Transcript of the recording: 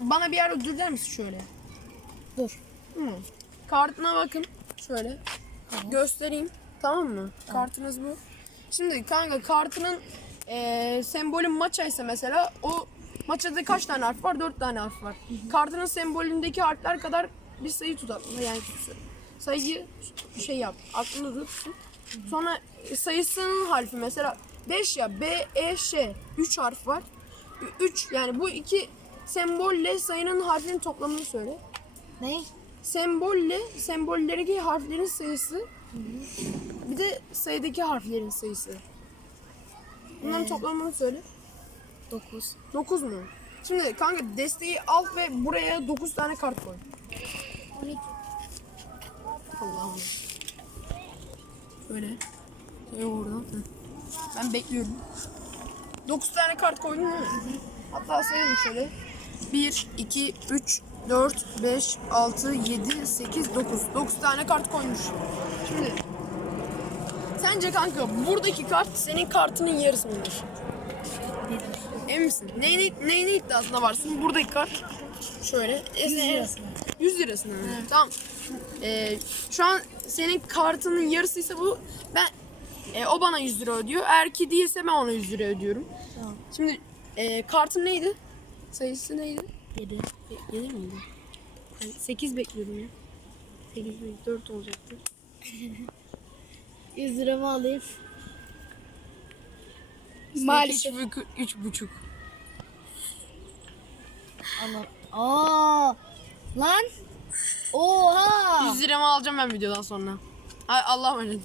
Bana bir yer ödüller misin şöyle? Dur. Hı. Kartına bakın. Şöyle. Göstereyim. Tamam mı? Kartınız bu. Şimdi kanka kartının eee sembolü maça ise mesela o maçada kaç tane harf var? Dört tane harf var. Kartının sembolündeki harfler kadar bir sayı tut aklında. Yani sayıyı şey yap. Aklında tutsun. Sonra sayısının harfi mesela 5 ya B, E, Ş. 3 harf var. 3 yani bu iki sembolle sayının harfinin toplamını söyle. Ne? Sembolle sembollerdeki harflerin sayısı bir de sayıdaki harflerin sayısı. Bunların Ee, toplamını söyle. 9. 9 mu? Şimdi kanka desteği al ve buraya 9 tane kart koy. 12. Allah'ım. Böyle. Şey oradan. Hı. Ben bekliyorum. 9 tane kart koydun değil mi? Hatta sayalım şöyle. 1, 2, 3, 4, 5, 6, 7, 8, 9. 9 tane kart koymuş. Şimdi Sence kanka buradaki kart senin kartının yarısı mıdır? Emin misin? Neyin, neyin iddiasında varsın? Buradaki kart şöyle. 100 lirasına. 100 lirasına mı? Tamam. Ee, şu an senin kartının yarısıysa bu. Ben e, o bana 100 lira ödüyor. Eğer ki değilse ben ona 100 lira ödüyorum. Tamam. Şimdi e, kartın neydi? Sayısı neydi? 7. 7 miydi? 8 bekliyorum ya. 8 4 olacaktı. 100 liramı alayım. Maalesef. 3 buçuk. Anlat. Aa! Lan! Oha! 100 liramı alacağım ben videodan sonra. Ay Allah emanet.